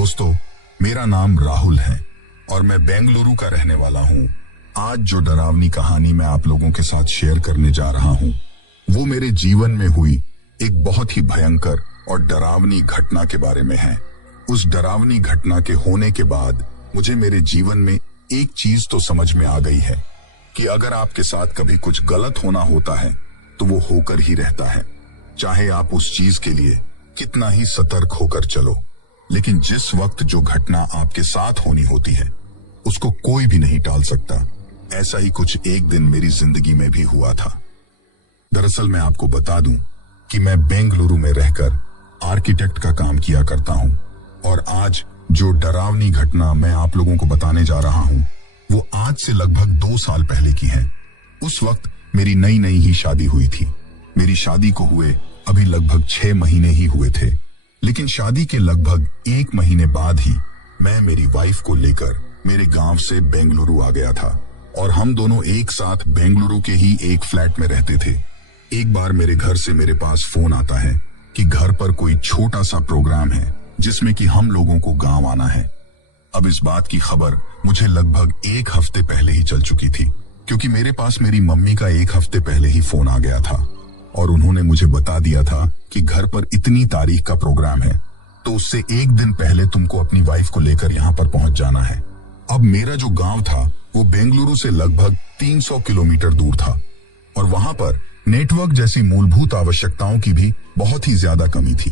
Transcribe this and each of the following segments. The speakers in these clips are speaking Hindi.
दोस्तों, मेरा नाम राहुल है और मैं बेंगलुरु का रहने वाला हूँ। आज जो डरावनी कहानी मैं आप लोगों के साथ शेयर करने जा रहा हूँ वो मेरे जीवन में हुई एक बहुत ही भयंकर और डरावनी घटना के बारे में है। उस डरावनी घटना के होने के बाद मुझे मेरे जीवन में एक चीज तो समझ में आ गई है कि अगर आपके साथ कभी कुछ गलत होना होता है तो वो होकर ही रहता है, चाहे आप उस चीज के लिए कितना ही सतर्क होकर चलो। लेकिन जिस वक्त जो घटना आपके साथ होनी होती है उसको कोई भी नहीं टाल सकता। ऐसा ही कुछ एक दिन मेरी जिंदगी में भी हुआ था। दरअसल मैं आपको बता दूं कि मैं बेंगलुरु में रहकर आर्किटेक्ट का काम किया करता हूं और आज जो डरावनी घटना मैं आप लोगों को बताने जा रहा हूं वो आज से लगभग 2 साल पहले की है। उस वक्त मेरी नई नई ही शादी हुई थी। मेरी शादी को हुए अभी लगभग 6 महीने ही हुए थे, लेकिन शादी के लगभग 1 महीने बाद ही मैं मेरी वाइफ को लेकर मेरे गांव से बेंगलुरु आ गया था और हम दोनों एक साथ बेंगलुरु के ही एक फ्लैट में रहते थे। एक बार मेरे घर से मेरे पास फोन आता है कि घर पर कोई छोटा सा प्रोग्राम है जिसमें कि हम लोगों को गांव आना है। अब इस बात की खबर मुझे लगभग 1 हफ्ते पहले ही चल चुकी थी, क्योंकि मेरे पास मेरी मम्मी का 1 हफ्ते पहले ही फोन आ गया था और उन्होंने मुझे बता दिया था कि घर पर इतनी तारीख का प्रोग्राम है तो उससे 1 दिन पहले तुमको अपनी वाइफ को लेकर यहाँ पर पहुंच जाना है। अब मेरा जो गांव था वो बेंगलुरु से लगभग 300 किलोमीटर दूर था और वहां पर नेटवर्क जैसी मूलभूत आवश्यकताओं की भी बहुत ही ज्यादा कमी थी।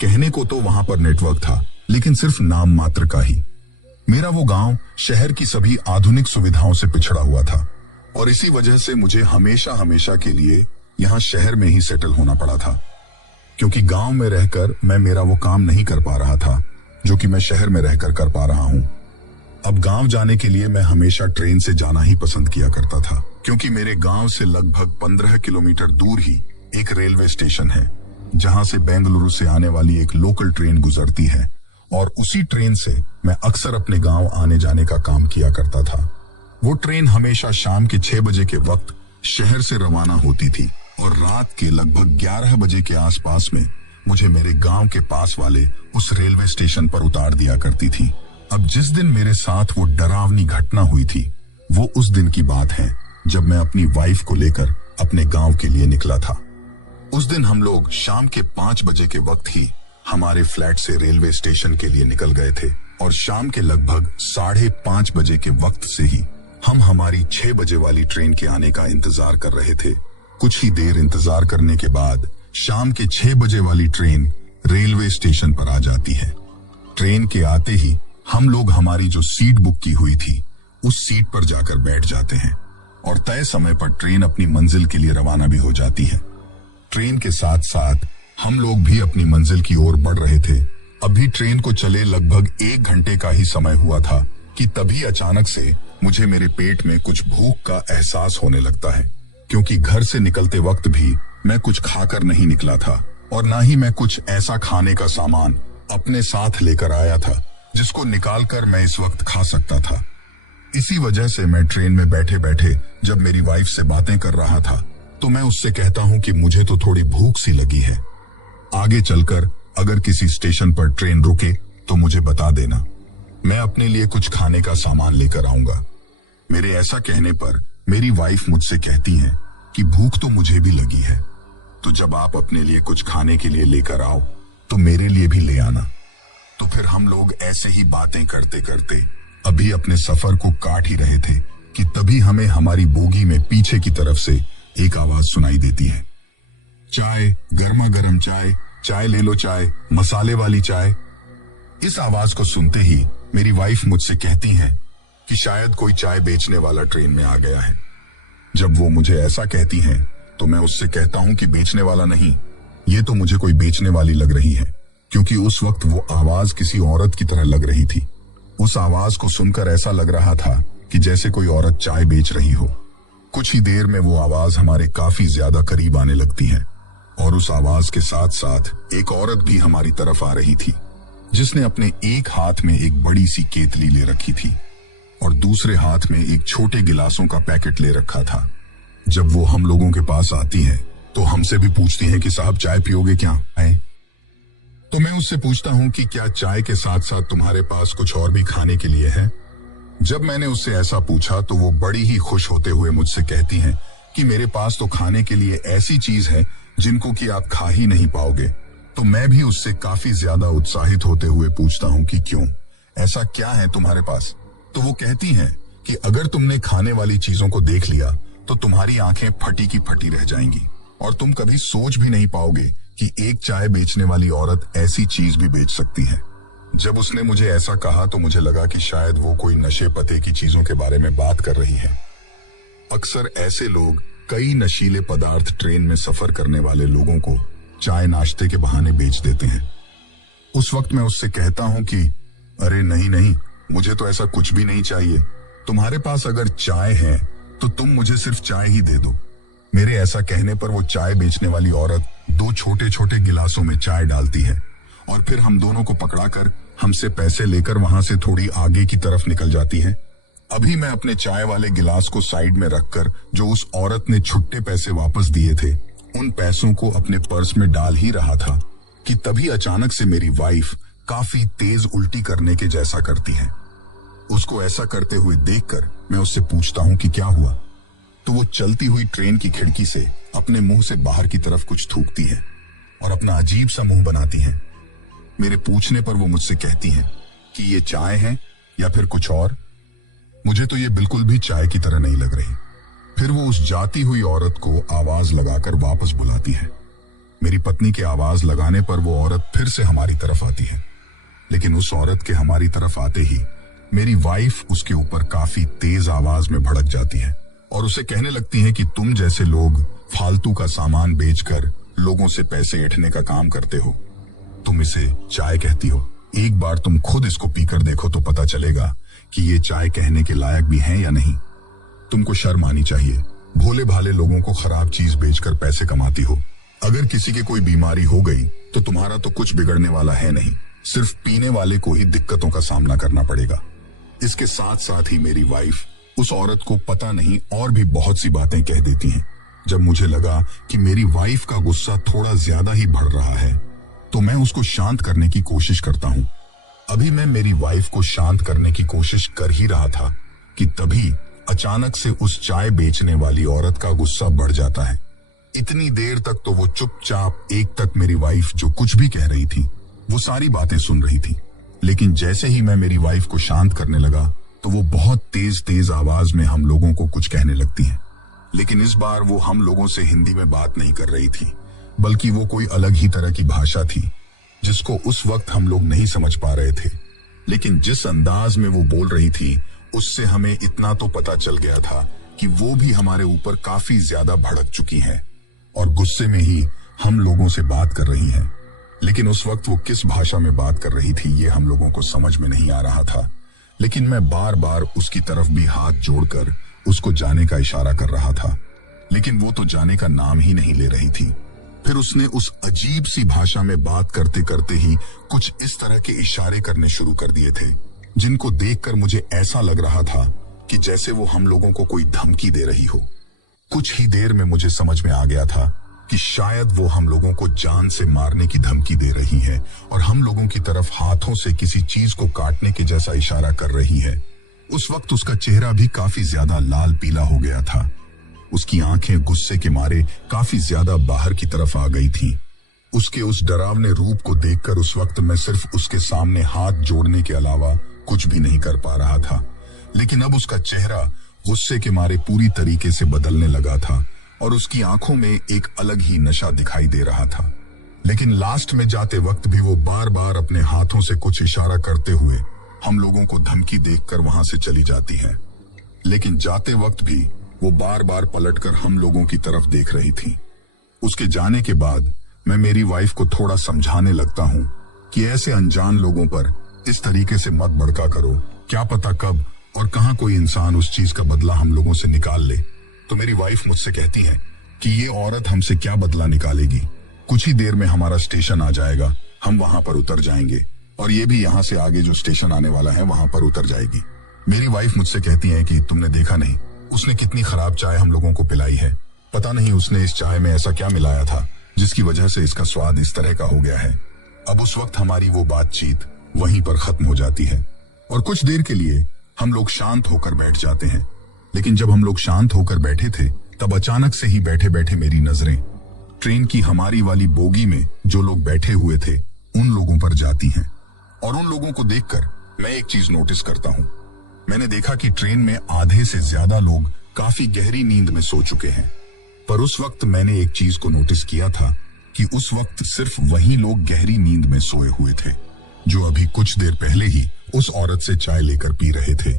कहने को तो वहां पर नेटवर्क था, लेकिन सिर्फ नाम मात्र का ही। मेरा वो गांव शहर की सभी आधुनिक सुविधाओं से पिछड़ा हुआ था और इसी वजह से मुझे हमेशा हमेशा के लिए यहाँ शहर में ही सेटल होना पड़ा था, क्योंकि गांव में रहकर मैं मेरा वो काम नहीं कर पा रहा था जो कि मैं शहर में रहकर कर पा रहा हूँ। अब गांव जाने के लिए मैं हमेशा ट्रेन से जाना ही पसंद किया करता था, क्योंकि मेरे गांव से लगभग 15 किलोमीटर दूर ही एक रेलवे स्टेशन है जहां से बेंगलुरु से आने वाली एक लोकल ट्रेन गुजरती है और उसी ट्रेन से मैं अक्सर अपने गांव आने जाने का काम किया करता था। वो ट्रेन हमेशा शाम के 6 बजे के वक्त शहर से रवाना होती थी और रात के लगभग 11 बजे के आसपास में मुझे मेरे गांव के पास वाले उस रेलवे स्टेशन पर उतार दिया करती थी। अब जिस दिन मेरे साथ वो डरावनी घटना हुई थी वो उस दिन की बात है जब मैं अपनी वाइफ को लेकर अपने गांव के लिए निकला था। उस दिन हम लोग शाम के 5 बजे के वक्त ही हमारे फ्लैट से रेलवे स्टेशन के लिए निकल गए थे और शाम के लगभग 5:30 बजे के वक्त से ही हम हमारी 6 बजे वाली ट्रेन के आने का इंतजार कर रहे थे। कुछ ही देर इंतजार करने के बाद शाम के 6 बजे वाली ट्रेन रेलवे स्टेशन पर आ जाती है। ट्रेन के आते ही हम लोग हमारी जो सीट बुक की हुई थी उस सीट पर जाकर बैठ जाते हैं और तय समय पर ट्रेन अपनी मंजिल के लिए रवाना भी हो जाती है। ट्रेन के साथ साथ हम लोग भी अपनी मंजिल की ओर बढ़ रहे थे। अभी ट्रेन को चले लगभग 1 घंटे का ही समय हुआ था कि तभी अचानक से मुझे मेरे पेट में कुछ भूख का एहसास होने लगता है, क्योंकि घर से निकलते वक्त भी मैं कुछ खाकर नहीं निकला था और ना ही मैं कुछ ऐसा खाने का सामान अपने साथ लेकर आया था जिसको निकाल कर मैं इस वक्त खा सकता था। इसी वजह से मैं ट्रेन में बैठे बैठे जब मेरी वाइफ से बातें कर रहा था तो मैं उससे कहता हूँ कि मुझे तो थोड़ी भूख सी लगी है, आगे चलकर अगर किसी स्टेशन पर ट्रेन रुके तो मुझे बता देना, मैं अपने लिए कुछ खाने का सामान लेकर आऊंगा। मेरे ऐसा कहने पर मेरी वाइफ मुझसे कहती हैं कि भूख तो मुझे भी लगी है, तो जब आप अपने लिए कुछ खाने के लिए लेकर आओ तो मेरे लिए भी ले आना। तो फिर हम लोग ऐसे ही बातें करते करते अभी अपने सफर को काट ही रहे थे कि तभी हमें हमारी बोगी में पीछे की तरफ से एक आवाज सुनाई देती है, चाय, गर्मा गर्म चाय, चाय ले लो चाय, मसाले वाली चाय। इस आवाज को सुनते ही मेरी वाइफ मुझसे कहती है कि शायद कोई चाय बेचने वाला ट्रेन में आ गया है। जब वो मुझे ऐसा कहती हैं तो मैं उससे कहता हूं कि बेचने वाला नहीं, ये तो मुझे कोई बेचने वाली लग रही है, क्योंकि उस वक्त वो आवाज किसी औरत की तरह लग रही थी। उस आवाज को सुनकर ऐसा लग रहा था कि जैसे कोई औरत चाय बेच रही हो। कुछ ही देर में वो आवाज हमारे काफी ज्यादा करीब आने लगती है और उस आवाज के साथ साथ एक औरत भी हमारी तरफ आ रही थी, जिसने अपने एक हाथ में एक बड़ी सी केतली ले रखी थी और दूसरे हाथ में एक छोटे गिलासों का पैकेट ले रखा था। जब वो हम लोगों के पास आती है तो हमसे भी पूछती हैं कि साहब चाय पियोगे क्या? तो मैं उससे पूछता हूँ कि क्या चाय के साथ साथ तुम्हारे पास कुछ और भी खाने के लिए है। जब मैंने उससे ऐसा पूछा तो वो बड़ी ही खुश होते हुए मुझसे कहती हैं कि मेरे पास तो खाने के लिए ऐसी चीज है जिनको कि आप खा ही नहीं पाओगे। तो मैं भी उससे काफी ज्यादा उत्साहित होते हुए पूछता हूँ कि क्यों, ऐसा क्या है तुम्हारे पास। तो वो कहती हैं कि अगर तुमने खाने वाली चीजों को देख लिया तो तुम्हारी आंखें फटी की फटी रह जाएंगी और तुम कभी सोच भी नहीं पाओगे कि एक चाय बेचने वाली औरत ऐसी चीज भी बेच सकती है। जब उसने मुझे ऐसा कहा तो मुझे लगा कि शायद वो कोई नशे पते की चीजों के बारे में बात कर रही है। अक्सर ऐसे लोग कई नशीले पदार्थ ट्रेन में सफर करने वाले लोगों को चाय नाश्ते के बहाने बेच देते हैं। उस वक्त मैं उससे कहता हूं कि अरे नहीं नहीं, मुझे तो ऐसा कुछ भी नहीं चाहिए। तुम्हारे पास अगर चाय है तो तुम मुझे सिर्फ चाय ही दे दो। मेरे ऐसा कहने पर वो चाय बेचने वाली औरत 2 छोटे छोटे गिलासों में चाय डालती है और फिर हम दोनों को पकड़ाकर हमसे पैसे लेकर वहां से थोड़ी आगे की तरफ निकल जाती है। अभी मैं अपने चाय वाले गिलास को साइड में रखकर जो उस औरत ने छुट्टे पैसे वापस दिए थे उन पैसों को अपने पर्स में डाल ही रहा था कि तभी अचानक से मेरी वाइफ काफी तेज उल्टी करने के जैसा करती है। उसको ऐसा करते हुए देखकर मैं उससे पूछता हूं कि क्या हुआ। तो वो चलती हुई ट्रेन की खिड़की से अपने मुंह से बाहर की तरफ कुछ थूकती है और अपना अजीब सा मुंह बनाती है। मेरे पूछने पर वो मुझसे कहती हैं कि ये चाय है या फिर कुछ और। मुझे तो ये बिल्कुल भी चाय की तरह नहीं लग रही। फिर वो उस जाती हुई औरत को आवाज लगाकर वापस बुलाती है। मेरी पत्नी के आवाज लगाने पर वो औरत फिर से हमारी तरफ आती है, लेकिन उस औरत के हमारी तरफ आते ही मेरी वाइफ उसके ऊपर काफी तेज आवाज में भड़क जाती है और उसे कहने लगती है कि तुम जैसे लोग फालतू का सामान बेचकर लोगों से पैसे ऐंठने का काम करते हो। तुम इसे चाय कहती हो, एक बार तुम खुद इसको पीकर देखो तो पता चलेगा कि ये चाय कहने के लायक भी है या नहीं। तुमको शर्म आनी चाहिए, भोले भाले लोगों को खराब चीज बेचकर पैसे कमाती हो। अगर किसी की कोई बीमारी हो गई तो तुम्हारा तो कुछ बिगड़ने वाला है नहीं, सिर्फ पीने वाले को ही दिक्कतों का सामना करना पड़ेगा। इसके साथ साथ ही मेरी वाइफ उस औरत को पता नहीं और भी बहुत सी बातें कह देती हैं। जब मुझे लगा कि मेरी वाइफ का गुस्सा थोड़ा ज्यादा ही बढ़ रहा है तो मैं उसको शांत करने की कोशिश करता हूँ। अभी मैं मेरी वाइफ को शांत करने की कोशिश कर ही रहा था कि तभी अचानक से उस चाय बेचने वाली औरत का गुस्सा बढ़ जाता है। इतनी देर तक तो वो चुपचाप एक तक मेरी वाइफ जो कुछ भी कह रही थी वो सारी बातें सुन रही थी, लेकिन जैसे ही मैं मेरी वाइफ को शांत करने लगा तो वो बहुत तेज तेज आवाज में हम लोगों को कुछ कहने लगती है। लेकिन इस बार वो हम लोगों से हिंदी में बात नहीं कर रही थी, बल्कि वो कोई अलग ही तरह की भाषा थी जिसको उस वक्त हम लोग नहीं समझ पा रहे थे। लेकिन जिस अंदाज में वो बोल रही थी उससे हमें इतना तो पता चल गया था कि वो भी हमारे ऊपर काफी ज्यादा भड़क चुकी हैं और गुस्से में ही हम लोगों से बात कर रही हैं। लेकिन उस वक्त वो किस भाषा में बात कर रही थी ये हम लोगों को समझ में नहीं आ रहा था। लेकिन मैं बार बार उसकी तरफ भी हाथ जोड़कर उसको जाने का इशारा कर रहा था, लेकिन वो तो जाने का नाम ही नहीं ले रही थी। फिर उसने उस अजीब सी भाषा में बात करते करते ही कुछ इस तरह के इशारे करने शुरू कर दिए थे जिनको देखकर मुझे ऐसा लग रहा था कि जैसे वो हम लोगों को कोई धमकी दे रही हो। कुछ ही देर में मुझे समझ में आ गया था कि शायद वो हम लोगों को जान से मारने की धमकी दे रही है और हम लोगों की तरफ हाथों से किसी चीज को काटने के जैसा इशारा कर रही है। उस वक्त उसका चेहरा भी काफी ज्यादा लाल पीला हो गया था। उसकी आंखें गुस्से के मारे काफी ज्यादा बाहर की तरफ आ गई थीं। उसके उस डरावने रूप को देखकर उस वक्त मैं सिर्फ उसके सामने हाथ जोड़ने के अलावा कुछ भी नहीं कर पा रहा था। लेकिन अब उसका चेहरा गुस्से के मारे पूरी तरीके से बदलने लगा था और उसकी आंखों में एक अलग ही नशा दिखाई दे रहा था। लेकिन लास्ट में जाते वक्त भी वो बार बार अपने हाथों से कुछ इशारा करते हुए हम लोगों को धमकी देकर वहां से चली जाती है। लेकिन जाते वक्त भी वो बार बार पलटकर हम लोगों की तरफ देख रही थी। उसके जाने के बाद मैं मेरी वाइफ को थोड़ा समझाने लगता हूँ कि ऐसे अनजान लोगों पर इस तरीके से मत भड़का करो, क्या पता कब और कहां कोई इंसान उस चीज का बदला हम लोगों से निकाल ले। तो मेरी वाइफ मुझसे कहती है कि ये औरत हमसे क्या बदला निकालेगी, कुछ ही देर में हमारा स्टेशन आ जाएगा, हम वहां पर उतर जाएंगे और ये भी यहाँ से आगे जो स्टेशन आने वाला है वहां पर उतर जाएगी। मेरी वाइफ मुझसे कहती है कि तुमने देखा नहीं उसने कितनी खराब चाय हम लोगों को पिलाई है, पता नहीं उसने इस चाय में ऐसा क्या मिलाया था जिसकी वजह से इसका स्वाद इस तरह का हो गया है। अब उस वक्त हमारी वो बातचीत वहीं पर खत्म हो जाती है और कुछ देर के लिए हम लोग शांत होकर बैठ जाते हैं। लेकिन जब हम लोग शांत होकर बैठे थे तब अचानक से ही बैठे बैठे मेरी नजरें ट्रेन की हमारी वाली बोगी में जो लोग बैठे हुए थे उन लोगों पर जाती हैं। और उन लोगों को देखकर मैं एक चीज नोटिस करता हूं। मैंने देखा कि ट्रेन में आधे से ज्यादा लोग काफी गहरी नींद में सो चुके हैं। पर उस वक्त मैंने एक चीज को नोटिस किया था कि उस वक्त सिर्फ वही लोग गहरी नींद में सोए हुए थे जो अभी कुछ देर पहले ही उस औरत से चाय लेकर पी रहे थे।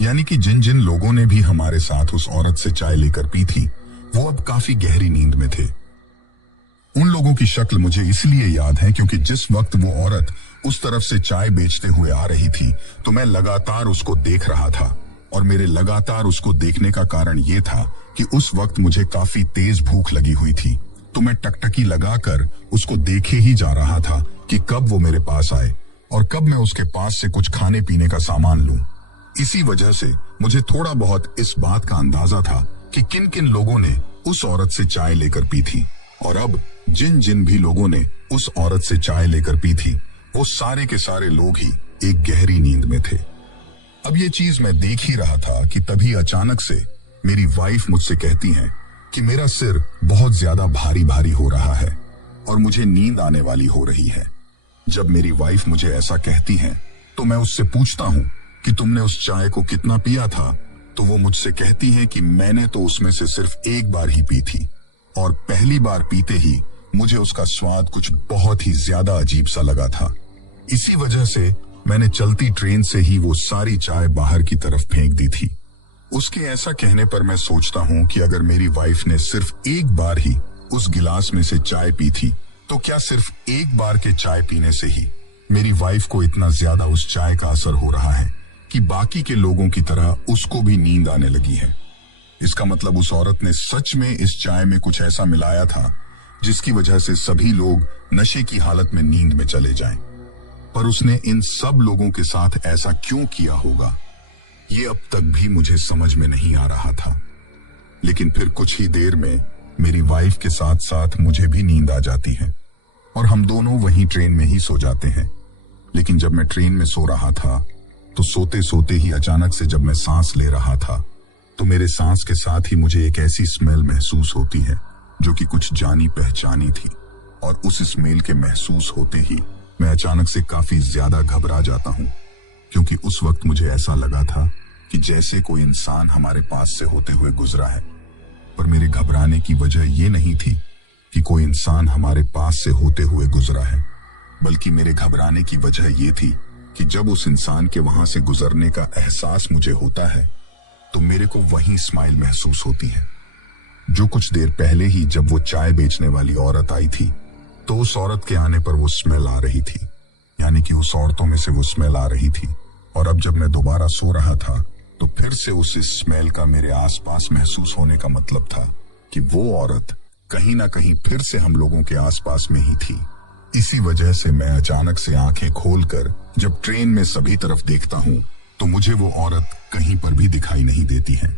यानी कि जिन जिन लोगों ने भी हमारे साथ उस औरत से चाय लेकर पी थी वो अब काफी गहरी नींद में थे। उन लोगों की शक्ल मुझे इसलिए याद है क्योंकि जिस वक्त वो औरत उस तरफ से चाय बेचते हुए आ रही थी तो मैं लगातार उसको देख रहा था। और मेरे लगातार उसको देखने का कारण ये था कि उस वक्त मुझे काफी तेज भूख लगी हुई थी, तो मैं टकटकी लगाकर उसको देखे ही जा रहा था कि कब वो मेरे पास आए और कब मैं उसके पास से कुछ खाने पीने का सामान लूं। इसी वजह से मुझे थोड़ा बहुत इस बात का अंदाजा था कि किन किन लोगों ने उस औरत से चाय लेकर पी थी। और अब जिन जिन भी लोगों ने उस औरत से चाय लेकर पी थी वो सारे के सारे लोग ही एक गहरी नींद में थे। अब ये चीज मैं देख ही रहा था कि तभी अचानक से मेरी वाइफ मुझसे कहती है कि मेरा सिर बहुत ज्यादा भारी भारी हो रहा है और मुझे नींद आने वाली हो रही है। जब मेरी वाइफ मुझे ऐसा कहती है तो मैं उससे पूछता हूँ कि तुमने उस चाय को कितना पिया था, तो वो मुझसे कहती है कि मैंने तो उसमें से सिर्फ एक बार ही पी थी और पहली बार पीते ही मुझे उसका स्वाद कुछ बहुत ही ज्यादा अजीब सा लगा था। इसी वजह से मैंने चलती ट्रेन से ही वो सारी चाय बाहर की तरफ फेंक दी थी। उसके ऐसा कहने पर मैं सोचता हूँ कि अगर मेरी वाइफ ने सिर्फ एक बार ही उस गिलास में से चाय पी थी तो क्या सिर्फ एक बार के चाय पीने से ही मेरी वाइफ को इतना ज्यादा उस चाय का असर हो रहा है कि बाकी के लोगों की तरह उसको भी नींद आने लगी है। इसका मतलब उस औरत ने सच में इस चाय में कुछ ऐसा मिलाया था जिसकी वजह से सभी लोग नशे की हालत में नींद में चले जाएं। पर उसने इन सब लोगों के साथ ऐसा क्यों किया होगा ये अब तक भी मुझे समझ में नहीं आ रहा था। लेकिन फिर कुछ ही देर में मेरी वाइफ के साथ साथ मुझे भी नींद आ जाती है और हम दोनों वहीं ट्रेन में ही सो जाते हैं। लेकिन जब मैं ट्रेन में सो रहा था तो सोते सोते ही अचानक से जब मैं सांस ले रहा था तो मेरे सांस के साथ ही मुझे एक ऐसी स्मेल महसूस होती है जो कि कुछ जानी पहचानी थी। और उस स्मेल के महसूस होते ही मैं अचानक से काफी ज्यादा घबरा जाता हूँ, क्योंकि उस वक्त मुझे ऐसा लगा था कि जैसे कोई इंसान हमारे पास से होते हुए गुजरा है। पर मेरे घबराने की वजह ये नहीं थी कि कोई इंसान हमारे पास से होते हुए गुजरा है, बल्कि मेरे घबराने की वजह ये थी कि जब उस इंसान के वहां से गुजरने का एहसास मुझे होता है तो मेरे को वही स्माइल महसूस होती है जो कुछ देर पहले ही जब वो चाय बेचने वाली औरत आई थी तो उस औरत के आने पर वो स्मेल आ रही थी। यानी कि उस औरतों में से वो स्मेल आ रही थी। और अब जब मैं दोबारा सो रहा था तो फिर से उस स्मेल का मेरे आसपास महसूस होने का मतलब था कि वो औरत कहीं ना कहीं फिर से हम लोगों के आसपास में ही थी। इसी वजह से मैं अचानक से आंखें खोलकर जब ट्रेन में सभी तरफ देखता हूँ तो मुझे वो औरत कहीं पर भी दिखाई नहीं देती है।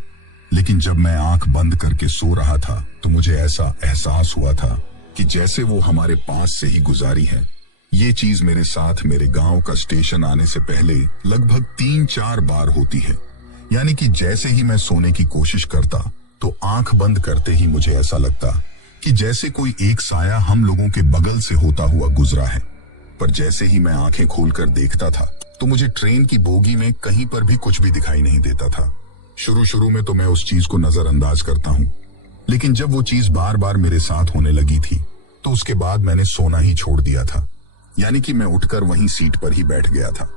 लेकिन जब मैं आंख बंद करके सो रहा था तो मुझे ऐसा एहसास हुआ था कि जैसे वो हमारे पास से ही गुजारी है। ये चीज मेरे साथ मेरे गांव का स्टेशन आने से पहले लगभग 3-4 बार होती है। यानी कि जैसे ही मैं सोने की कोशिश करता तो आंख बंद करते ही मुझे ऐसा लगता कि जैसे कोई एक साया हम लोगों के बगल से होता हुआ गुजरा है। पर जैसे ही मैं आंखें खोलकर देखता था तो मुझे ट्रेन की बोगी में कहीं पर भी कुछ भी दिखाई नहीं देता था। शुरू में तो मैं उस चीज को नजरअंदाज करता हूँ, लेकिन जब वो चीज बार बार मेरे साथ होने लगी थी तो उसके बाद मैंने सोना ही छोड़ दिया था। यानी कि मैं उठकर वहीं सीट पर ही बैठ गया था।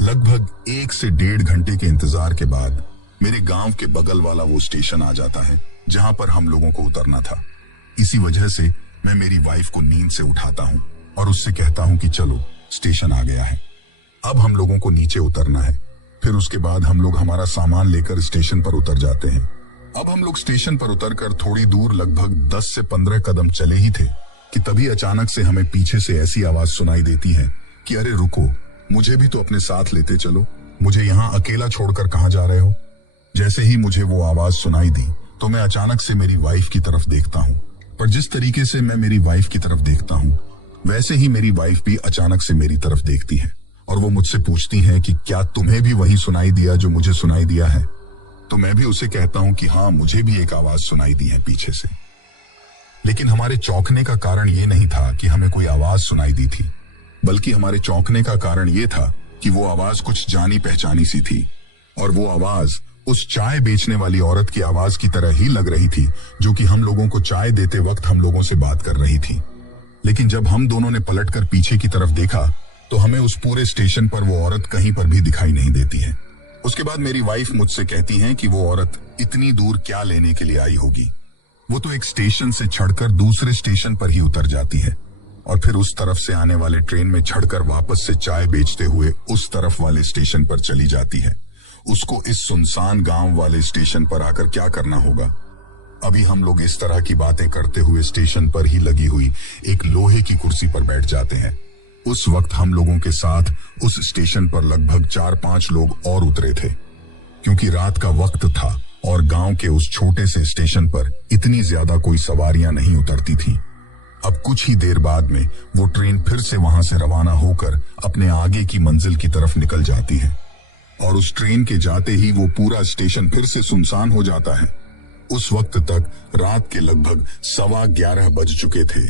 लगभग 1 से 1.5 घंटे के इंतजार के बाद मेरे गांव के बगल वाला वो स्टेशन आ जाता है जहां पर हम लोगों को उतरना था। इसी वजह से मैं मेरी वाइफ को नींद से उठाता हूँ और उससे कहता हूँ कि चलो स्टेशन आ गया है, अब हम लोगों को नीचे उतरना है। फिर उसके बाद हम लोग हमारा सामान लेकर स्टेशन पर उतर जाते हैं। अब हम लोग स्टेशन पर उतरकर थोड़ी दूर लगभग 10 से 15 कदम चले ही थे कि तभी अचानक से हमें पीछे से ऐसी आवाज सुनाई देती है कि अरे रुको, मुझे भी तो अपने साथ लेते चलो, मुझे यहाँ अकेला छोड़कर कहाँ जा रहे हो। जैसे ही मुझे वो आवाज सुनाई दी तो मैं अचानक से मेरी वाइफ की तरफ देखता हूँ। पर जिस तरीके से मैं मेरी वाइफ की तरफ देखता हूँ वैसे ही मेरी वाइफ भी अचानक से मेरी तरफ देखती है और वो मुझसे पूछती है कि क्या तुम्हें भी वही सुनाई दिया जो मुझे सुनाई दिया है। तो मैं भी उसे कहता हूं कि हाँ, मुझे भी एक आवाज सुनाई दी है पीछे से। लेकिन हमारे चौंकने का कारण ये नहीं था कि हमें कोई आवाज सुनाई दी थी, बल्कि हमारे चौंकने का कारण ये था कि वो आवाज कुछ जानी पहचानी सी थी और वो आवाज उस चाय बेचने वाली औरत की आवाज की तरह ही लग रही थी जो कि हम लोगों को चाय देते वक्त हम लोगों से बात कर रही थी। लेकिन जब हम दोनों ने पलटकर पीछे की तरफ देखा तो हमें उस पूरे स्टेशन पर वो औरत कहीं पर भी दिखाई नहीं देती है। उसके बाद मेरी वाइफ मुझसे कहती है कि वो औरत इतनी दूर क्या लेने के लिए आई होगी। वो तो एक स्टेशन से चढ़कर दूसरे स्टेशन पर ही उतर जाती है और फिर उस तरफ से आने वाले ट्रेन में चढ़कर वापस से चाय बेचते हुए उस तरफ वाले स्टेशन पर चली जाती है। उसको इस सुनसान गांव वाले स्टेशन पर आकर क्या करना होगा। अभी हम लोग इस तरह की बातें करते हुए स्टेशन पर ही लगी हुई एक लोहे की कुर्सी पर बैठ जाते हैं। उस वक्त हम लोगों के साथ उस स्टेशन पर लगभग 4-5 लोग और उतरे थे, क्योंकि रात का वक्त था और गांव के उस छोटे से स्टेशन पर इतनी ज्यादा कोई सवारियां नहीं उतरती थीं। अब कुछ ही देर बाद में वो ट्रेन फिर से वहां से रवाना होकर अपने आगे की मंजिल की तरफ निकल जाती है और उस ट्रेन के जाते ही वो पूरा स्टेशन फिर से सुनसान हो जाता है। उस वक्त तक रात के लगभग 11:15 बज चुके थे।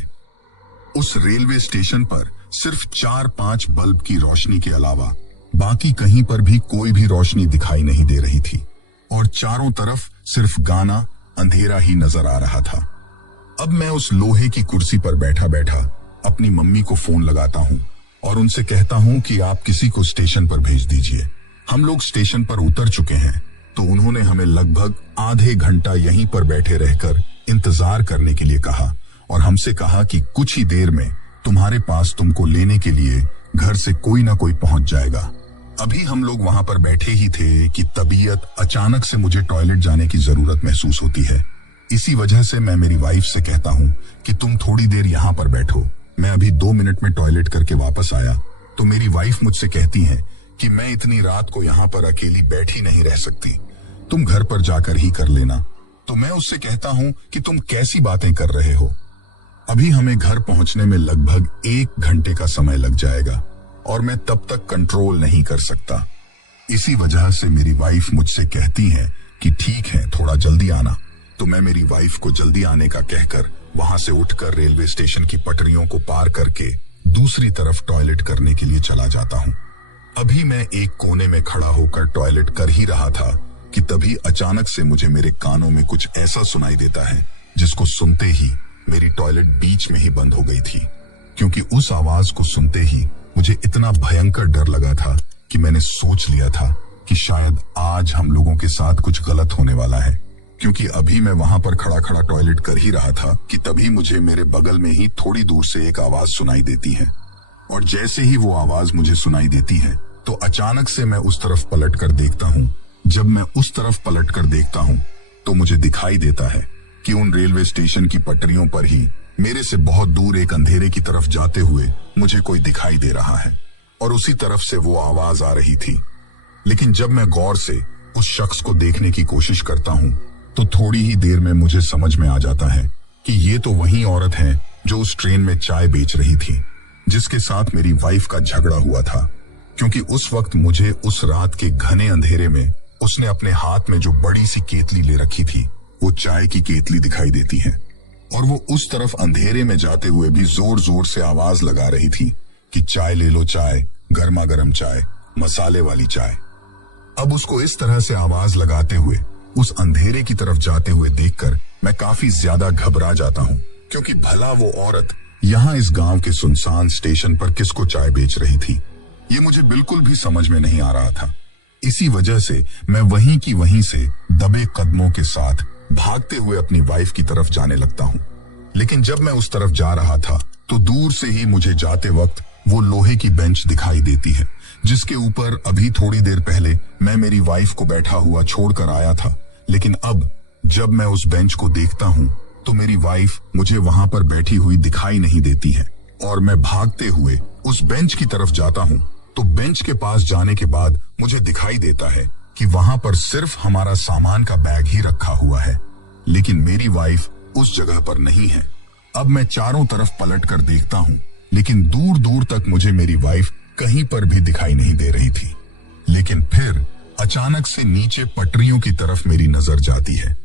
उस रेलवे स्टेशन पर सिर्फ 4-5 बल्ब की रोशनी के अलावा बाकी कहीं पर भी कोई भी रोशनी दिखाई नहीं दे रही थी और चारों तरफ सिर्फ गाना अंधेरा ही नजर आ रहा था। अब मैं उस लोहे की कुर्सी पर बैठा बैठा अपनी मम्मी को फोन लगाता हूँ और उनसे कहता हूँ कि आप किसी को स्टेशन पर भेज दीजिए। हम लोग स्टेशन पर उतर चुके हैं। तो उन्होंने हमें लगभग आधे घंटा यहीं पर बैठे रहकर इंतजार करने के लिए कहा और हमसे कहा कि कुछ ही देर में तुम्हारे पास तुमको लेने के लिए घर से कोई ना कोई पहुंच जाएगा। अभी हम लोग वहां पर बैठे ही थे कि तबीयत अचानक से मुझे टॉयलेट जाने की जरूरत महसूस होती है। इसी वजह से मैं मेरी वाइफ से कहता हूँ कि तुम थोड़ी देर यहाँ पर बैठो, मैं अभी 2 मिनट में टॉयलेट करके वापस आया। तो मेरी वाइफ मुझसे कहती है कि मैं इतनी रात को यहाँ पर अकेली बैठी नहीं रह सकती, तुम घर पर जाकर ही कर लेना। तो मैं उससे कहता हूँ कि तुम कैसी बातें कर रहे हो, अभी हमें घर पहुंचने में लगभग 1 घंटे का समय लग जाएगा और मैं तब तक कंट्रोल नहीं कर सकता। इसी वजह से मेरी वाइफ मुझसे कहती है कि ठीक है, थोड़ा जल्दी आना। तो मैं मेरी वाइफ को जल्दी आने का कहकर वहां से उठकर रेलवे स्टेशन की पटरियों को पार करके दूसरी तरफ टॉयलेट करने के लिए चला जाता हूँ। अभी मैं एक कोने में खड़ा होकर टॉयलेट कर ही रहा था कि तभी अचानक से मुझे मेरे कानों में कुछ ऐसा सुनाई देता है जिसको सुनते ही मेरी टॉयलेट बीच में ही बंद हो गई थी, क्योंकि उस आवाज को सुनते ही मुझे इतना भयंकर डर लगा था कि मैंने सोच लिया था कि शायद आज हम लोगों के साथ कुछ गलत होने वाला है। क्योंकि अभी मैं वहां पर खड़ा खड़ा टॉयलेट कर ही रहा था कि तभी मुझे मेरे बगल में ही थोड़ी दूर से एक आवाज सुनाई देती है और जैसे ही वो आवाज मुझे सुनाई देती है तो अचानक से मैं उस तरफ पलट कर देखता हूँ। जब मैं उस तरफ पलट कर देखता हूँ तो मुझे दिखाई देता है कि उन रेलवे स्टेशन की पटरियों पर ही मेरे से बहुत दूर एक अंधेरे की तरफ जाते हुए मुझे कोई दिखाई दे रहा है और उसी तरफ से वो आवाज आ रही थी। लेकिन जब मैं गौर से उस शख्स को देखने की कोशिश करता हूँ तो थोड़ी ही देर में मुझे समझ में आ जाता है कि ये तो वही औरत है जो उस ट्रेन में चाय बेच रही थी, जिसके साथ मेरी वाइफ का झगड़ा हुआ था। क्योंकि उस वक्त मुझे उस रात के घने अंधेरे में उसने अपने हाथ में जो बड़ी सी केतली ले रखी थी वो चाय की केतली दिखाई देती है और वो उस तरफ अंधेरे में जाते हुए भी जोर जोर से आवाज लगा रही थी कि चाय ले लो, चाय, गर्मा गर्म चाय, मसाले वाली चाय। अब उसको इस तरह से आवाज लगाते हुए उस अंधेरे की तरफ जाते हुए देखकर मैं काफी ज्यादा घबरा जाता हूँ, क्योंकि भला वो औरत यहाँ इस गांव के सुनसान स्टेशन पर किसको चाय बेच रही थी, ये मुझे बिल्कुल भी समझ में नहीं आ रहा था। इसी वजह से मैं वहीं की वहीं से दबे कदमों के साथ भागते हुए अपनी वाइफ की तरफ जाने लगता हूँ। लेकिन जब मैं उस तरफ जा रहा था तो दूर से ही मुझे जाते वक्त वो लोहे की बेंच दिखाई देती है, जिसके ऊपर अभी थोड़ी देर पहले मैं मेरी वाइफ को बैठा हुआ छोड़कर आया था। लेकिन अब जब मैं उस बेंच को देखता हूँ तो मेरी वाइफ मुझे वहां पर बैठी हुई दिखाई नहीं देती है और मैं भागते हुए उस बेंच की तरफ जाता हूँ। तो बेंच के पास जाने के बाद मुझे दिखाई देता है कि वहां पर सिर्फ हमारा सामान का बैग ही रखा हुआ है, लेकिन मेरी वाइफ उस जगह पर नहीं है। अब मैं चारों तरफ पलट कर देखता हूँ लेकिन दूर दूर तक मुझे मेरी वाइफ कहीं पर भी दिखाई नहीं दे रही थी। लेकिन फिर अचानक से नीचे पटरियों की तरफ मेरी नजर जाती है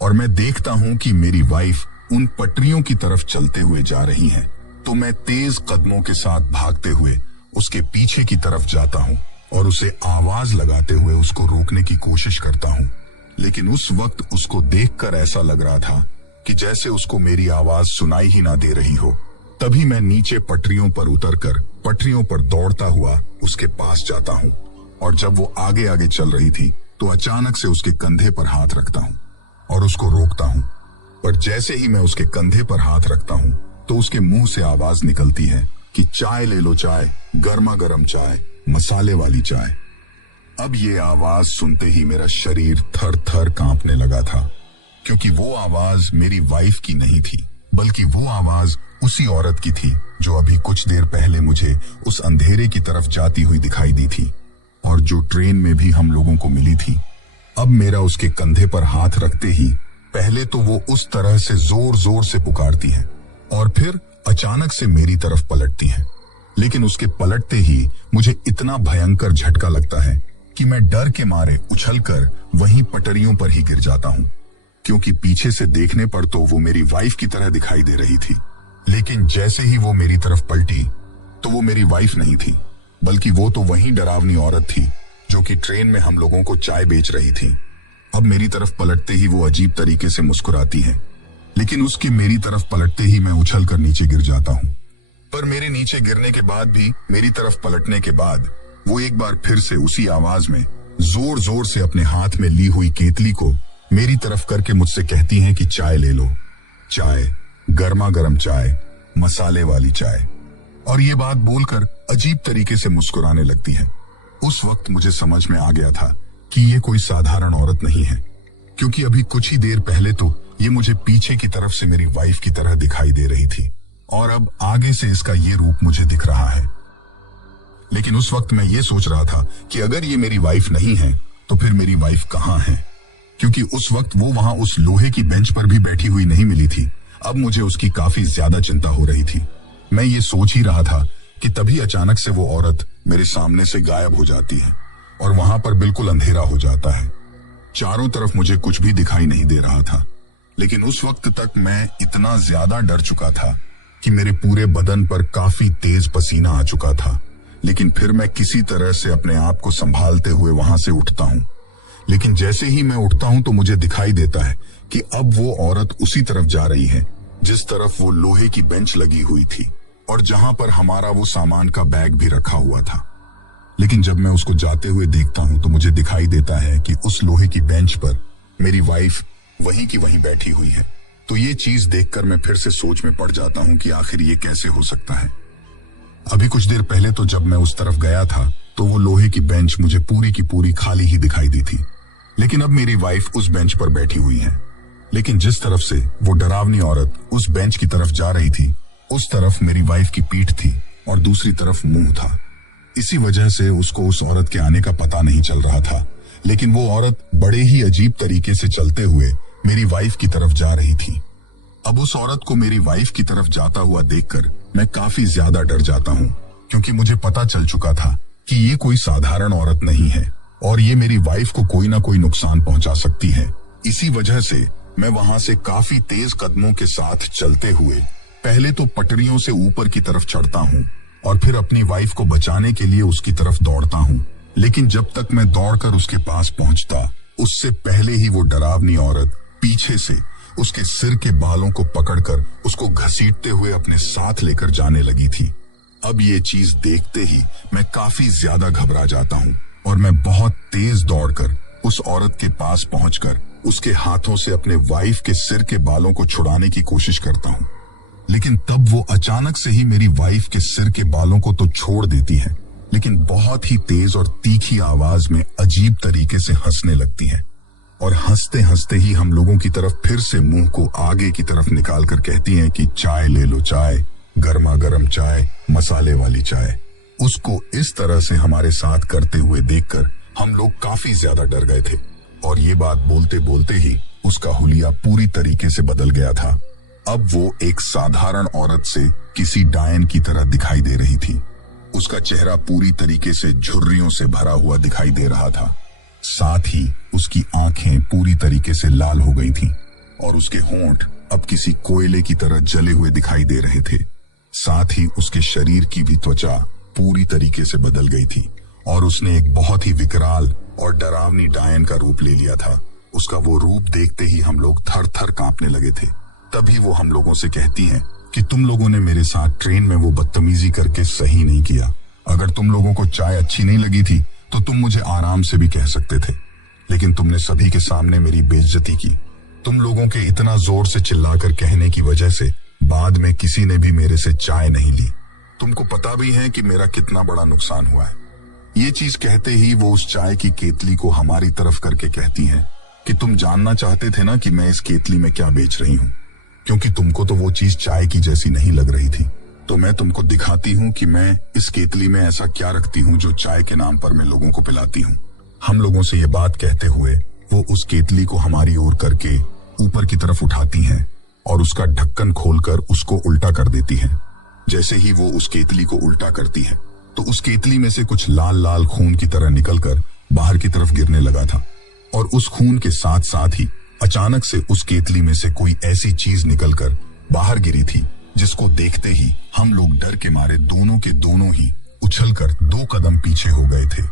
और मैं देखता हूं कि मेरी वाइफ उन पटरियों की तरफ चलते हुए जा रही हैं। तो मैं तेज कदमों के साथ भागते हुए उसके पीछे की तरफ जाता हूं और उसे आवाज लगाते हुए उसको रोकने की कोशिश करता हूं। लेकिन उस वक्त उसको देखकर ऐसा लग रहा था कि जैसे उसको मेरी आवाज सुनाई ही ना दे रही हो। तभी मैं नीचे पटरियों पर उतरकर पटरियों पर दौड़ता हुआ उसके पास जाता हूं और जब वो आगे आगे चल रही थी तो अचानक से उसके कंधे पर हाथ रखता हूं और उसको रोकता हूं। पर जैसे ही मैं उसके कंधे पर हाथ रखता हूं तो उसके मुंह से आवाज निकलती है कि चाय ले लो, चाय, गर्मा गर्म चाय, मसाले वाली चाय। अब ये आवाज सुनते ही मेरा शरीर थर थर कांपने लगा था, क्योंकि वो आवाज मेरी वाइफ की नहीं थी, बल्कि वो आवाज उसी औरत की थी जो अभी कुछ देर पहले मुझे उस अंधेरे की तरफ जाती हुई दिखाई दी थी और जो ट्रेन में भी हम लोगों को मिली थी। अब मेरा उसके कंधे पर हाथ रखते ही पहले तो वो उस तरह से जोर जोर से पुकारती है और फिर अचानक से मेरी तरफ पलटती है। लेकिन उसके पलटते ही मुझे इतना भयंकर झटका लगता है कि मैं डर के मारे उछलकर वहीं पटरियों पर ही गिर जाता हूं, क्योंकि पीछे से देखने पर तो वो मेरी वाइफ की तरह दिखाई दे रही थी। लेकिन जैसे ही वो मेरी तरफ पलटी तो वो मेरी वाइफ नहीं थी, बल्कि वो तो वही डरावनी औरत थी जो कि ट्रेन में हम लोगों को चाय बेच रही थी। अब मेरी तरफ पलटते ही वो अजीब तरीके से मुस्कुराती है, लेकिन उसके मेरी तरफ पलटते ही मैं उछलकर नीचे गिर जाता हूं। पर मेरे नीचे गिरने के बाद भी मेरी तरफ पलटने के बाद वो एक बार फिर से उसी आवाज में जोर जोर से अपने हाथ में ली हुई केतली को मेरी तरफ करके मुझसे कहती हैं कि चाय ले लो, चाय, गर्मा गर्म चाय, मसाले वाली चाय। और ये बात बोलकर अजीब तरीके से मुस्कुराने लगती है। उस वक्त मुझे समझ में आ गया था कि ये कोई साधारण औरत नहीं है, क्योंकि अभी कुछ ही देर पहले तो ये मुझे पीछे की तरफ से मेरी वाइफ की तरह दिखाई दे रही थी और अब आगे से इसका ये रूप मुझे दिख रहा है। लेकिन उस वक्त मैं ये सोच रहा था कि अगर ये मेरी वाइफ नहीं है तो फिर मेरी वाइफ कहाँ है, क्योंकि उस वक्त वो वहां उस लोहे की बेंच पर भी बैठी हुई नहीं मिली थी। अब मुझे उसकी काफी ज्यादा चिंता हो रही थी। मैं ये सोच ही रहा था कि तभी अचानक से वो औरत मेरे सामने से गायब हो जाती है और वहां पर बिल्कुल अंधेरा हो जाता है। चारों तरफ मुझे कुछ भी दिखाई नहीं दे रहा था। लेकिन उस वक्त तक मैं इतना ज्यादा डर चुका था कि मेरे पूरे बदन पर काफी तेज पसीना आ चुका था। लेकिन फिर मैं किसी तरह से अपने आप को संभालते हुए वहां से उठता हूं। लेकिन जैसे ही मैं उठता हूं तो मुझे दिखाई देता है कि अब वो औरत उसी तरफ जा रही है जिस तरफ वो लोहे की बेंच लगी हुई थी और जहां पर हमारा वो सामान का बैग भी रखा हुआ था। लेकिन जब मैं उसको जाते हुए देखता हूं तो मुझे दिखाई देता है कि उस लोहे की बेंच पर मेरी वाइफ वहीं की वहीं बैठी हुई है। तो ये चीज देखकर मैं फिर से सोच में पड़ जाता हूं कि आखिर ये कैसे हो सकता है। अभी कुछ देर पहले तो जब मैं उस तरफ गया था तो वो लोहे की बेंच मुझे पूरी की पूरी खाली ही दिखाई दी थी, लेकिन अब मेरी वाइफ उस बेंच पर बैठी हुई है। लेकिन जिस तरफ से वो डरावनी औरत उस बेंच की तरफ जा रही थी उस तरफ मेरी वाइफ की पीठ थी और दूसरी तरफ मुंह था। इसी वजह से उसको उस औरत के आने का पता नहीं चल रहा था। लेकिन वो औरत बड़े ही अजीब तरीके से चलते हुए मेरी वाइफ की तरफ जा रही थी। अब उस औरत को मेरी वाइफ की तरफ जाता हुआ देखकर मैं काफी ज्यादा डर जाता हूँ, क्योंकि मुझे पता चल चुका था कि ये कोई साधारण औरत नहीं है और ये मेरी वाइफ को कोई ना कोई नुकसान पहुंचा सकती है। इसी वजह से मैं वहां से काफी तेज कदमों के साथ चलते हुए पहले तो पटरियों से ऊपर की तरफ चढ़ता हूँ और फिर अपनी वाइफ को बचाने के लिए उसकी तरफ दौड़ता हूँ। लेकिन जब तक मैं दौड़कर उसके पास पहुंचता उससे पहले ही वो डरावनी औरत पीछे से उसके सिर के बालों को पकड़कर उसको घसीटते हुए अपने साथ लेकर जाने लगी थी। अब ये चीज देखते ही मैं काफी ज्यादा घबरा जाता हूँ और मैं बहुत तेज दौड़कर उस औरत के पास पहुंचकर उसके हाथों से अपने वाइफ के सिर के बालों को छुड़ाने की कोशिश करता हूँ। लेकिन तब वो अचानक से ही मेरी वाइफ के सिर के बालों को तो छोड़ देती है, लेकिन बहुत ही तेज और तीखी आवाज में अजीब तरीके से हंसने लगती है और हंसते हंसते ही हम लोगों की तरफ फिर से मुंह को आगे की तरफ निकाल कर कहती हैं कि चाय ले लो, चाय, गर्मा गर्म चाय, मसाले वाली चाय। उसको इस तरह से हमारे साथ करते हुए देखकर हम लोग काफी ज्यादा डर गए थे और ये बात बोलते बोलते ही उसका हुलिया पूरी तरीके से बदल गया था। अब वो एक साधारण औरत से किसी डायन की तरह दिखाई दे रही थी। उसका चेहरा पूरी तरीके से झुर्रियों से भरा हुआ दिखाई दे रहा था। साथ ही उसकी आंखें पूरी तरीके से लाल हो गई थीं और उसके होंठ अब किसी कोयले की तरह जले हुए दिखाई दे रहे थे। साथ ही उसके शरीर की भी त्वचा पूरी तरीके से बदल गई थी और उसने एक बहुत ही विकराल और डरावनी डायन का रूप ले लिया था। उसका वो रूप देखते ही हम लोग थर थर कांपने लगे थे। तभी वो हम लोगों से कहती हैं कि तुम लोगों ने मेरे साथ ट्रेन में वो बदतमीजी करके सही नहीं किया। अगर तुम लोगों को चाय अच्छी नहीं लगी थी तो तुम मुझे आराम से भी कह सकते थे, लेकिन तुमने सभी के सामने मेरी बेइज्जती की। तुम लोगों के इतना जोर से चिल्लाकर कहने की वजह से बाद में किसी ने भी मेरे से चाय नहीं ली। तुमको पता भी है कि मेरा कितना बड़ा नुकसान हुआ है। ये चीज कहते ही वो उस चाय की केतली को हमारी तरफ करके कहती हैं कि तुम जानना चाहते थे ना कि मैं इस केतली में क्या बेच रही हूँ, क्योंकि तुमको तो वो चीज चाय की जैसी नहीं लग रही थी, तो मैं तुमको दिखाती हूँ कि मैं इस केतली में ऐसा क्या रखती हूँ जो चाय के नाम पर मैं लोगों को पिलाती हूँ। हम लोगों से ये बात कहते हुए वो उस केतली को हमारी ओर करके ऊपर की तरफ उठाती हैं और उसका ढक्कन खोलकर उसको उल्टा कर देती हैं। जैसे ही वो उस केतली को उल्टा करती है तो उस केतली में से कुछ लाल लाल खून की तरह निकलकर बाहर की तरफ गिरने लगा था और उस खून के साथ साथ ही अचानक से उस केतली में से कोई ऐसी चीज निकलकर बाहर गिरी थी जिसको देखते ही हम लोग डर के मारे दोनों के दोनों ही उछलकर 2 कदम पीछे हो गए थे,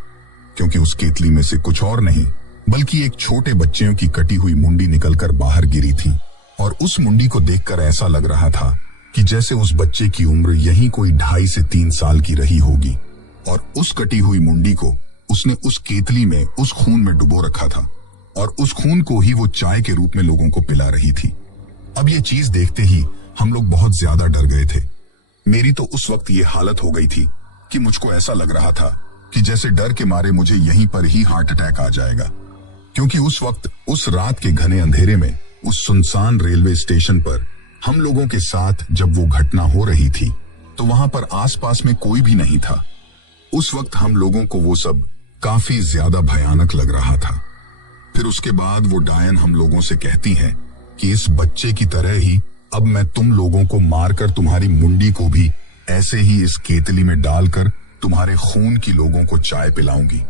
क्योंकि उस केतली में से कुछ और नहीं बल्कि एक छोटे बच्चे की कटी हुई मुंडी निकलकर बाहर गिरी थी। और उस मुंडी को देखकर ऐसा लग रहा था कि जैसे उस बच्चे की उम्र यही कोई 2.5 से 3 साल की रही होगी और उस कटी हुई मुंडी को उसने उस केतली में उस खून में डुबो रखा था और उस खून को ही वो चाय के रूप में लोगों को पिला रही थी। अब ये चीज देखते ही हम लोग बहुत ज्यादा डर गए थे। मेरी तो उस वक्त ये हालत हो गई थी कि मुझको ऐसा लग रहा था कि जैसे डर के मारे मुझे यहीं पर ही हार्ट अटैक आ जाएगा, क्योंकि उस वक्त उस रात के घने अंधेरे में उस सुनसान रेलवे स्टेशन पर हम लोगों के साथ जब वो घटना हो रही थी तो वहां पर आसपास में कोई भी नहीं था। उस वक्त हम लोगों को वो सब काफी ज्यादा भयानक लग रहा था। फिर उसके बाद वो डायन हम लोगों से कहती है कि इस बच्चे की तरह ही अब मैं तुम लोगों को मारकर तुम्हारी मुंडी को भी ऐसे ही इस केतली में डालकर तुम्हारे खून की लोगों को चाय पिलाऊंगी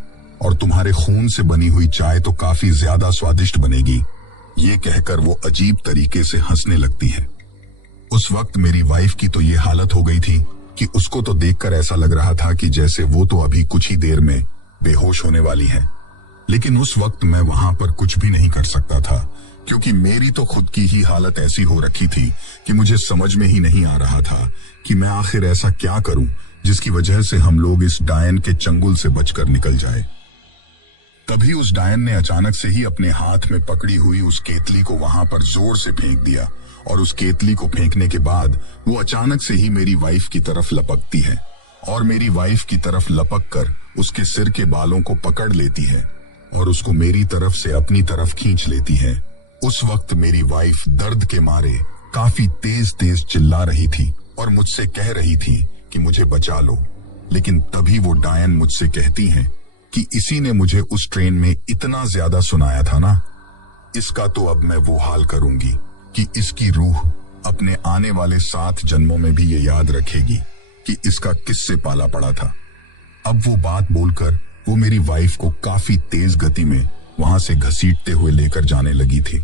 और तुम्हारे खून से बनी हुई चाय तो काफी ज्यादा स्वादिष्ट बनेगी। ये कहकर वो अजीब तरीके से हंसने लगती है। उस वक्त मेरी वाइफ की तो ये हालत हो गई थी कि उसको तो देखकर ऐसा लग रहा था कि जैसे वो तो अभी कुछ ही देर में बेहोश होने वाली है, लेकिन उस वक्त मैं वहां पर कुछ भी नहीं कर सकता था, क्योंकि मेरी तो खुद की ही हालत ऐसी हो रखी थी कि मुझे समझ में ही नहीं आ रहा था कि मैं आखिर ऐसा क्या करूं जिसकी वजह से हम लोग इस डायन के चंगुल से बचकर निकल जाए। तभी उस डायन ने अचानक से ही अपने हाथ में पकड़ी हुई उस केतली को वहां पर जोर से फेंक दिया और उस केतली को फेंकने के बाद वो अचानक से ही मेरी वाइफ की तरफ लपकती है और मेरी वाइफ की तरफ लपक कर उसके सिर के बालों को पकड़ लेती है और उसको मेरी तरफ से अपनी तरफ खींच लेती है। उस वक्त मेरी वाइफ दर्द के मारे काफी तेज तेज चिल्ला रही थी और मुझसे कह रही थी कि मुझे बचा लो, लेकिन तभी वो डायन मुझसे कहती हैं कि इसी ने मुझे उस ट्रेन में इतना ज्यादा सुनाया था ना, इसका तो अब मैं वो हाल करूंगी कि इसकी रूह अपने आने वाले 7 जन्मों में भी ये याद रखेगी कि इसका किससे पाला पड़ा था। अब वो बात बोलकर वो मेरी वाइफ को काफी तेज गति में वहां से घसीटते हुए लेकर जाने लगी थी।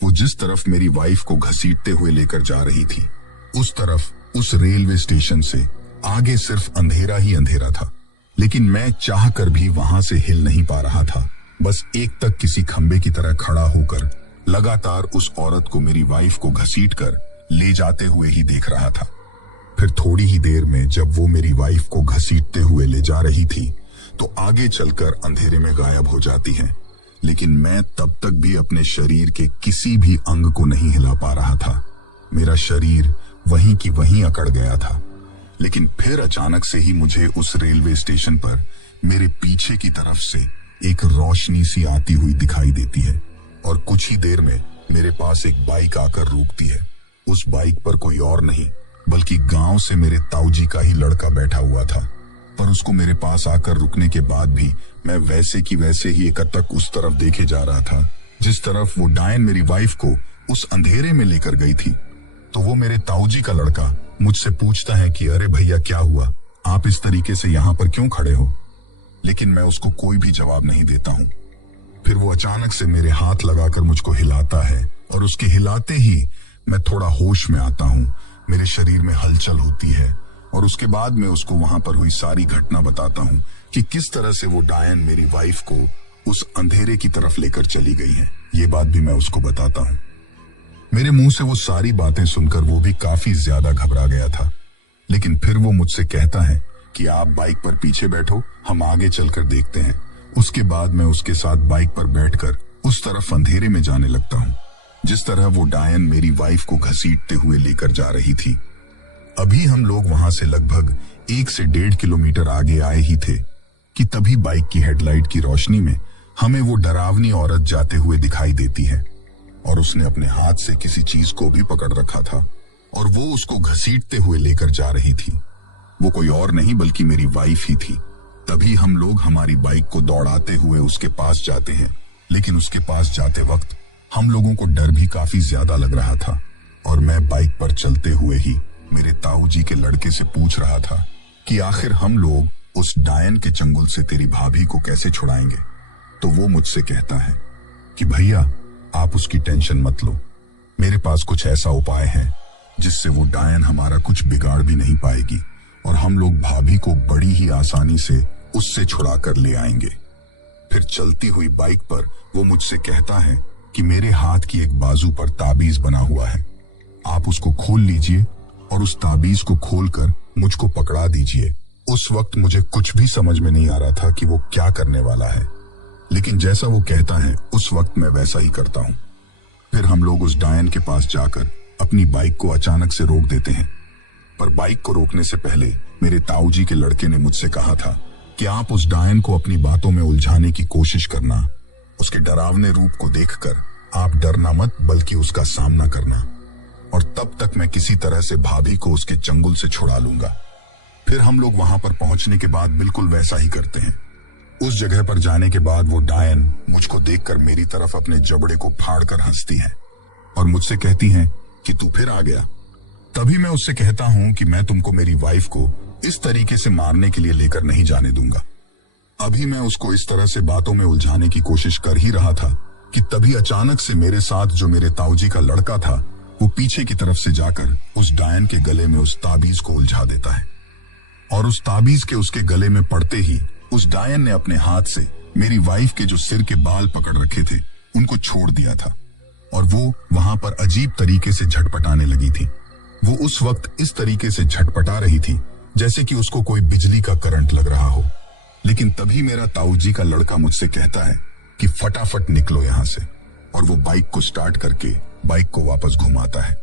वो जिस तरफ मेरी वाइफ को घसीटते हुए लेकर जा रही थी उस तरफ उस रेलवे स्टेशन से आगे सिर्फ अंधेरा ही अंधेरा था, लेकिन मैं चाह कर भी वहां से हिल नहीं पा रहा था। बस एक तक किसी खंबे की तरह खड़ा होकर लगातार उस औरत को मेरी वाइफ को घसीटकर ले जाते हुए ही देख रहा था। फिर थोड़ी ही देर में जब वो मेरी वाइफ को घसीटते हुए ले जा रही थी तो आगे चलकर अंधेरे में गायब हो जाती है, लेकिन मैं तब तक भी अपने शरीर के किसी भी अंग को नहीं हिला पा रहा था। मेरा शरीर वहीं की वहीं अकड़ गया था। लेकिन फिर अचानक से ही मुझे उस रेलवे स्टेशन पर मेरे पीछे की तरफ से एक रोशनी सी आती हुई दिखाई देती है और कुछ ही देर में मेरे पास एक बाइक आकर रुकती है। उस बाइक पर कोई और नहीं बल्कि गांव से मेरे ताऊजी का ही लड़का बैठा हुआ था, पर उसको मेरे पास आकर रुकने के बाद भी मैं वैसे की वैसे ही एकटक उस तरफ देखे जा रहा था जिस तरफ वो डायन मेरी वाइफ को उस अंधेरे में लेकर गई थी। तो वो मेरे ताऊजी का लड़का मुझसे पूछता है कि अरे भैया क्या हुआ, आप इस तरीके से यहाँ पर क्यों खड़े हो। लेकिन मैं उसको कोई भी जवाब नहीं देता हूँ। फिर वो अचानक से मेरे हाथ लगाकर मुझको हिलाता है और उसके हिलाते ही मैं थोड़ा होश में आता हूँ, मेरे शरीर में हलचल होती है और उसके बाद मैं उसको वहां पर हुई सारी घटना बताता हूँ कि किस तरह से वो डायन मेरी वाइफ को उस अंधेरे की तरफ लेकर चली गई है। ये बात भी मैं उसको बताता हूँ। मेरे मुंह से वो सारी बातें सुनकर वो भी काफी ज्यादा घबरा गया था, लेकिन फिर वो मुझसे कहता है कि आप बाइक पर पीछे बैठो, हम आगे चलकर देखते हैं। उसके बाद मैं उसके साथ बाइक पर बैठकर उस तरफ अंधेरे में जाने लगता हूँ जिस तरह वो डायन मेरी वाइफ को घसीटते हुए लेकर जा रही थी। अभी हम लोग वहां से लगभग 1 से 1.5 किलोमीटर आगे आए ही थे कि तभी बाइक की हेडलाइट की रोशनी में हमें वो डरावनी औरत जाते हुए दिखाई देती है और उसने अपने हाथ से किसी चीज को भी पकड़ रखा था और वो उसको घसीटते हुए लेकर जा रही थी। वो कोई और नहीं बल्कि मेरी वाइफ ही थी। तभी हम लोग हमारी बाइक को दौड़ाते हुए उसके पास जाते हैं, लेकिन उसके पास जाते वक्त हम लोगों को डर भी काफी ज्यादा लग रहा था और मैं बाइक पर चलते हुए ही मेरे ताऊजी के लड़के से पूछ रहा था कि आखिर हम लोग उस डायन के चंगुल से तेरी भाभी को कैसे छुड़ाएंगे। तो वो मुझसे कहता है कि भैया आप उसकी टेंशन मत लो, मेरे पास कुछ ऐसा उपाय है जिससे वो डायन हमारा कुछ बिगाड़ भी नहीं पाएगी और हम लोग भाभी को बड़ी ही आसानी से उससे छुड़ा कर ले आएंगे। फिर चलती हुई बाइक पर वो मुझसे कहता है कि मेरे हाथ की एक बाजू पर ताबीज बना हुआ है, आप उसको खोल लीजिए और उस ताबीज को खोलकर मुझको पकड़ा दीजिए। उस वक्त मुझे कुछ भी समझ में नहीं आ रहा था कि वो क्या करने वाला है, लेकिन जैसा वो कहता है उस वक्त मैं वैसा ही करता हूँ। फिर हम लोग उस डायन के पास जाकर अपनी बाइक को अचानक से रोक देते हैं, पर बाइक को रोकने से पहले मेरे ताऊजी के लड़के ने मुझसे कहा था कि आप उस डायन को अपनी बातों में उलझाने की कोशिश करना, उसके डरावने रूप को देखकर आप डरना मत बल्कि उसका सामना करना, और तब तक मैं किसी तरह से भाभी को उसके चंगुल से छुड़ा लूंगा। फिर हम लोग वहां पर पहुंचने के बाद बिल्कुल वैसा ही करते हैं। उस जगह पर जाने के बाद वो डायन मुझको देखकर मेरी तरफ अपने जबड़े को फाड़कर हंसती है और मुझसे कहती है कि तू फिर आ गया। तभी मैं उससे कहता हूं कि मैं तुमको मेरी वाइफ को इस तरीके से मारने के लिए लेकर नहीं जाने दूंगा। अभी मैं उसको इस तरह से बातों में उलझाने की कोशिश कर ही रहा था कि तभी अचानक से मेरे साथ जो मेरे ताऊजी का लड़का था वो पीछे की तरफ से जाकर उस डायन के गले में उस ताबीज को उलझा देता है और उस ताबीज के उसके गले में पड़ते ही उस डायन ने अपने हाथ से मेरी वाइफ के जो सिर के बाल पकड़ रखे थे उनको छोड़ दिया था और वो वहां पर अजीब तरीके से झटपटाने लगी थी। वो उस वक्त इस तरीके से झटपटा रही थी जैसे कि उसको कोई बिजली का करंट लग रहा हो। लेकिन तभी मेरा ताऊजी का लड़का मुझसे कहता है कि फटाफट निकलो यहाँ से, और वो बाइक को स्टार्ट करके बाइक को वापस घुमाता है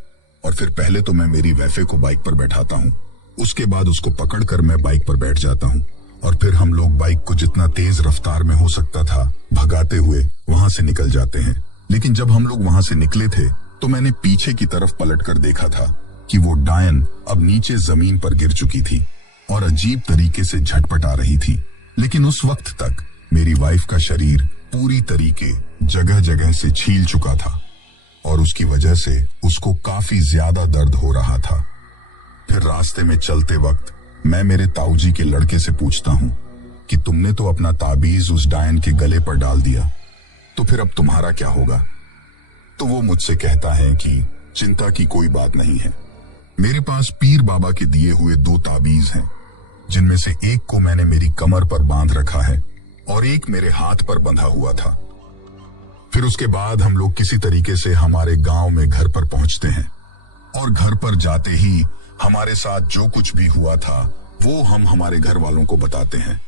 और फिर पहले तो मैं मेरी वैफे को बाइक पर बैठाता हूँ, उसके बाद उसको पकड़कर मैं बाइक पर बैठ जाता हूँ और फिर हम लोग बाइक को जितना तेज रफ्तार में हो सकता था भगाते हुए वहां से निकल जाते हैं। लेकिन जब हम लोग वहां से निकले थे तो मैंने पीछे की तरफ पलटकर देखा था कि वो डायन अब नीचे जमीन पर गिर चुकी थी और अजीब तरीके से झटपटा रही थी। लेकिन उस वक्त तक मेरी वाइफ का शरीर पूरी तरीके जगह जगह से छील चुका था और उसकी वजह से उसको काफी ज्यादा दर्द हो रहा था। फिर रास्ते में चलते वक्त मैं मेरे ताऊजी के लड़के से पूछता हूँ कि तुमने तो अपना ताबीज उस डायन के गले पर डाल दिया, तो फिर अब तुम्हारा क्या होगा। तो वो मुझसे कहता है कि चिंता की कोई बात नहीं है, मेरे पास पीर बाबा के दिए हुए 2 ताबीज हैं, जिनमें से एक को मैंने मेरी कमर पर बांध रखा है और एक मेरे हाथ पर बंधा हुआ था। फिर उसके बाद हम लोग किसी तरीके से हमारे गांव में घर पर पहुंचते हैं और घर पर जाते ही हमारे साथ जो कुछ भी हुआ था वो हम हमारे घर वालों को बताते हैं।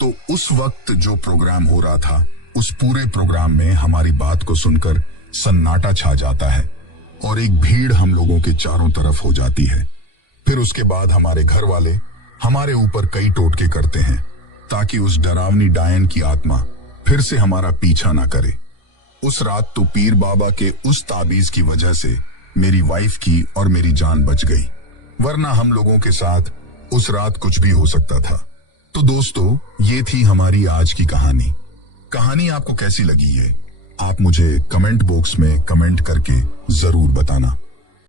तो उस वक्त जो प्रोग्राम हो रहा था उस पूरे प्रोग्राम में हमारी बात को सुनकर सन्नाटा छा जाता है और एक भीड़ हम लोगों के चारों तरफ हो जाती है। फिर उसके बाद हमारे घर वाले हमारे ऊपर कई टोटके करते हैं ताकि उस डरावनी डायन की आत्मा फिर से हमारा पीछा ना करे। उस रात तो पीर बाबा के उस ताबीज की वजह से मेरी वाइफ की और मेरी जान बच गई, वरना हम लोगों के साथ उस रात कुछ भी हो सकता था। तो दोस्तों, ये थी हमारी आज की कहानी। कहानी आपको कैसी लगी है आप मुझे कमेंट बॉक्स में कमेंट करके जरूर बताना।